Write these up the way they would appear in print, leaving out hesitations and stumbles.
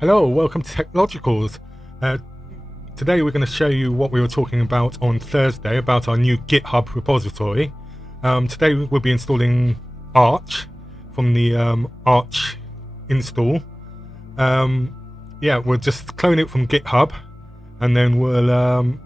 Hello, welcome to Techlogicals. Today we're going to show you what we were talking about on Thursday about our new GitHub repository. Today we'll be installing Arch from the Arch install. We'll just clone it from GitHub and then we'll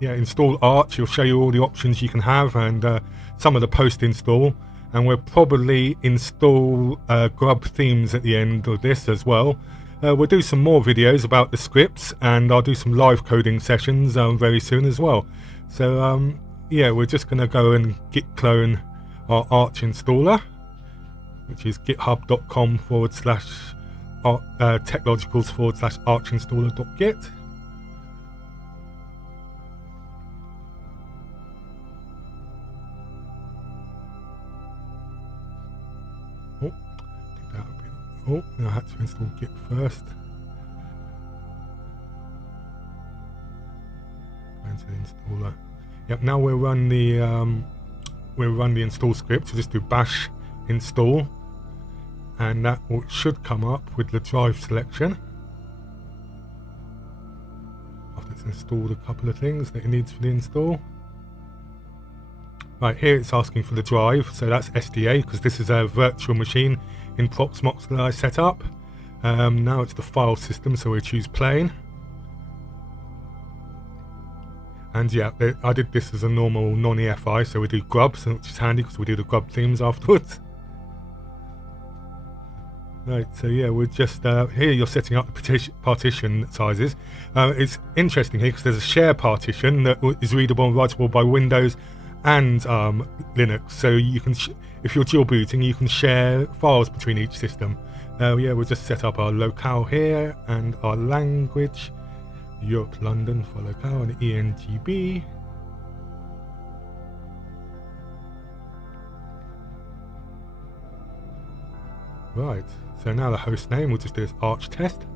install Arch. It'll show you all the options you can have and some of the post install. And we'll probably install Grub themes at the end of this as well. We'll do some more videos about the scripts, and I'll do some live coding sessions very soon as well. So we're just going to go and git clone our Arch installer, which is github.com/techlogicals/archinstaller.git. Oh, I had to install Git first. Go into the installer. Yep. Now we'll run the install script. We'll just do bash install, and that should come up with the drive selection after it's installed a couple of things that it needs for the install. Right, here it's asking for the drive, so that's SDA because this is a virtual machine in Proxmox that I set up. Now it's the file system, so we choose plain. And yeah, I did this as a normal non-EFI, so we do Grub, which is handy because we do the Grub themes afterwards. Right, so yeah, we're just here you're setting up the partition sizes. It's interesting here because there's a share partition that is readable and writable by Windows and Linux, so you can if you're dual booting you can share files between each system. We'll just set up our locale here and our language, Europe London for locale, and ENGB. Right, so now the host name, we'll just do this Arch test.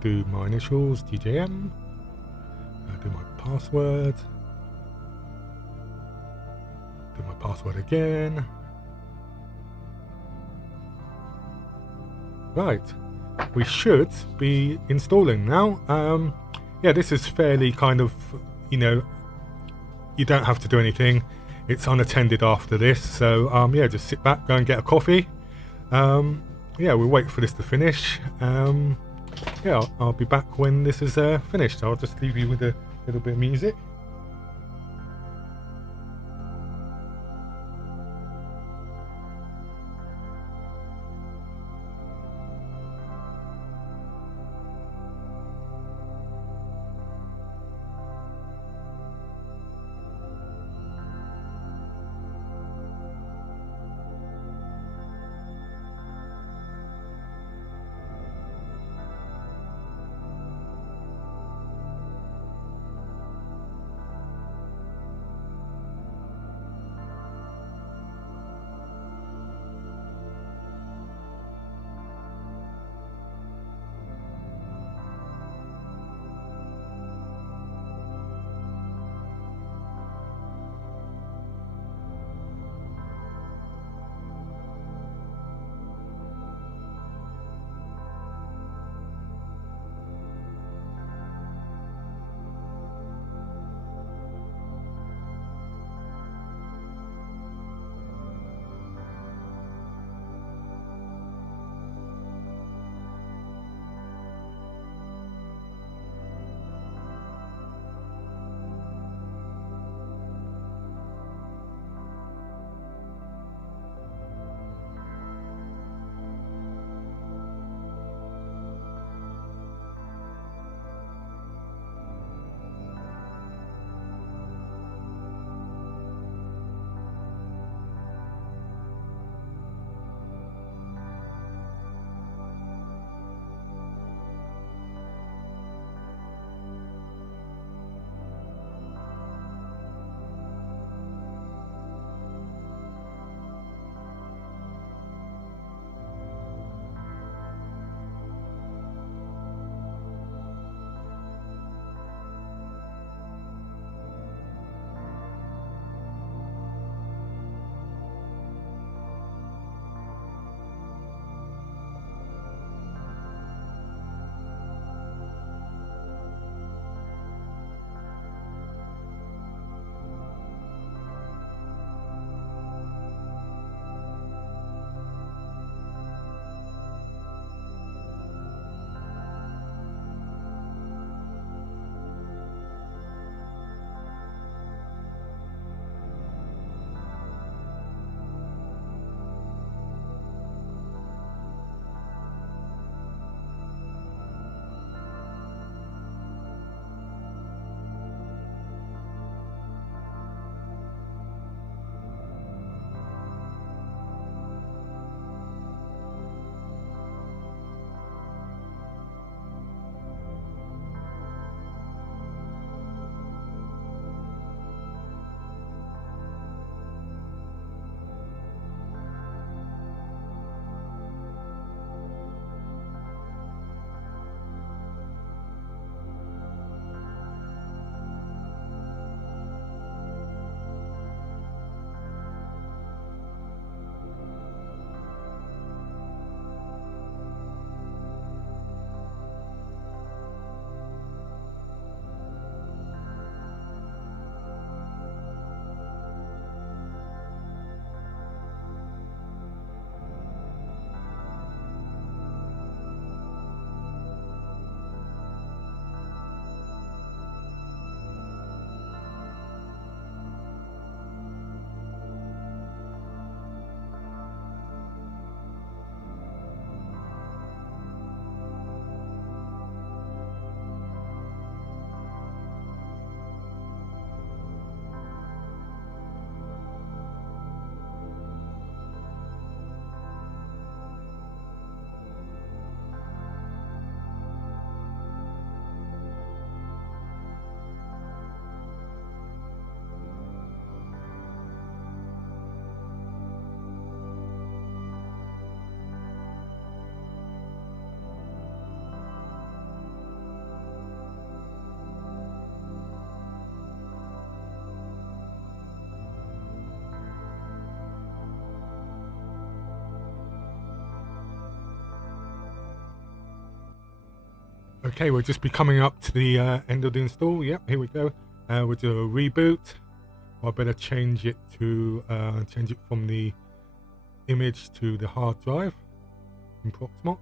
Do my initials, DJM. Do my password. Do my password again. Right, we should be installing now. This is fairly kind of, you don't have to do anything. It's unattended after this, so just sit back, go and get a coffee. We'll wait for this to finish. I'll be back when this is finished. I'll just leave you with a little bit of music. Okay, we'll just be coming up to the end of the install. Yep, here we go. We'll do a reboot. I better change it from the image to the hard drive in Proxmox.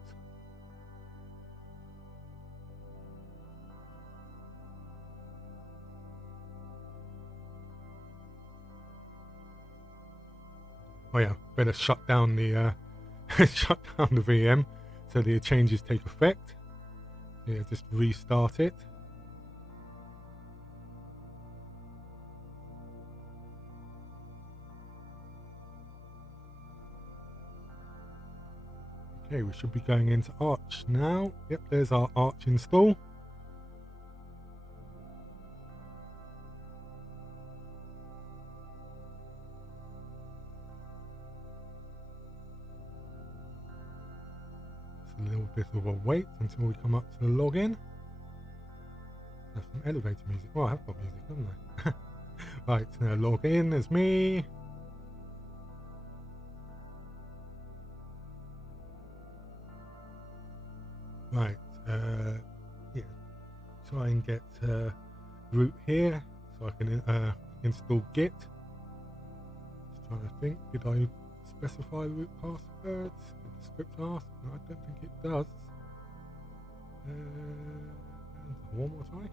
Oh yeah, better shut down the shut down the VM so the changes take effect. Yeah, just restart it. Okay, we should be going into Arch now. Yep, there's our Arch install. It's a little bit of a wait until we come up to the login. Have some elevator music. Oh, I have got music, haven't I? Right, now log in as me. Right, yeah, try and get root here so I can install git. Just trying to think, did I specify root passwords? Did the script ask? No, I don't think it does. One more try.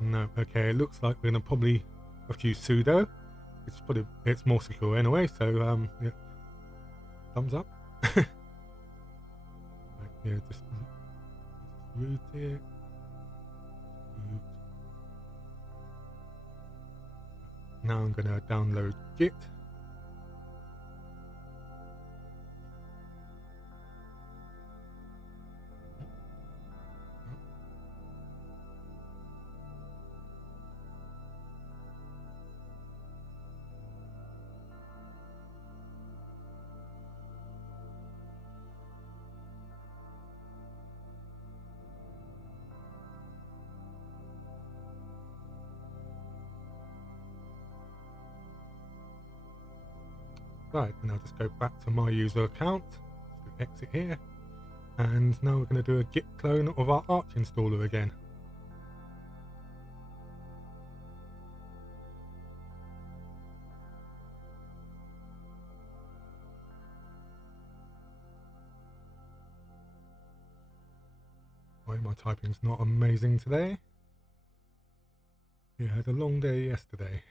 No, okay, it looks like we're gonna probably have to use sudo. It's more secure anyway, so yeah, thumbs up. Right, yeah, just root it. Root. Now I'm gonna download git. Right, and I'll just go back to my user account, just exit here, and now we're going to do a git clone of our Arch installer again. Why my typing's not amazing today. Yeah, I had a long day yesterday.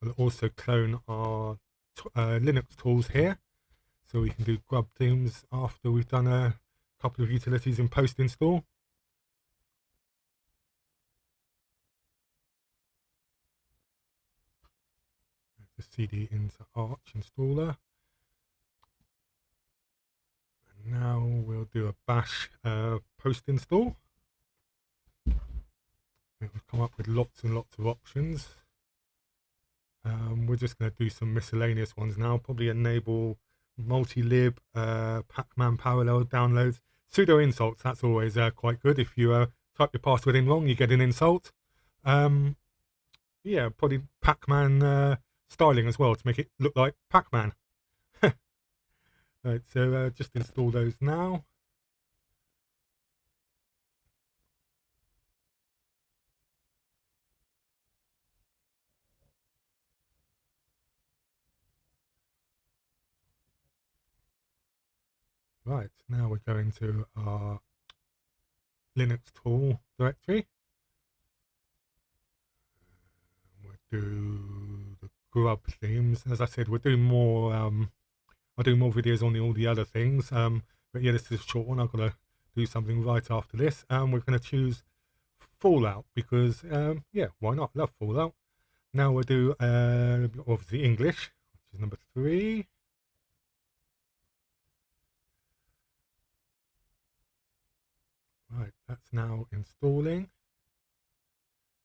We'll also clone our Linux tools here, so we can do Grub themes after we've done a couple of utilities in post install. Just cd into Arch installer. And now we'll do a bash post install. It will come up with lots and lots of options. We're just going to do some miscellaneous ones now. Probably enable multi-lib, Pacman parallel downloads, sudo insults. That's always quite good. If you type your password in wrong, you get an insult. Yeah, probably Pacman styling as well to make it look like Pac-Man. Right, so just install those now. Right, now we're going to our Linux tool directory. We'll do the Grub themes. As I said, we're doing more. I'll do more videos on all the other things. But yeah, this is a short one. I've got to do something right after this. We're going to choose Fallout because yeah, why not? Love Fallout. Now we'll do obviously English, which is number 3. Right, that's now installing.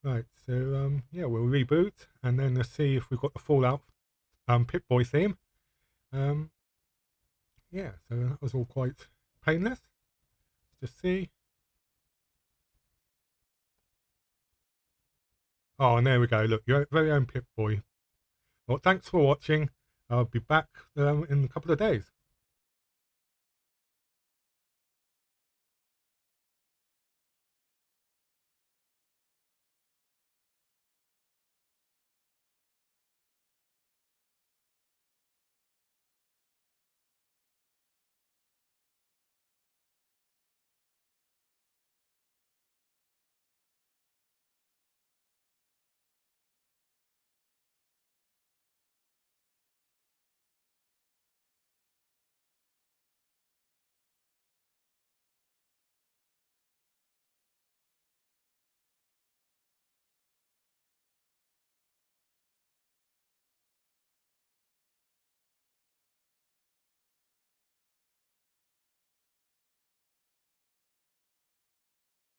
Right, so yeah, we'll reboot and then let's see if we've got the Fallout Pip-Boy theme. Yeah, so that was all quite painless. Let's just see. Oh, and there we go. Look, your very own Pip-Boy. Well, thanks for watching. I'll be back in a couple of days.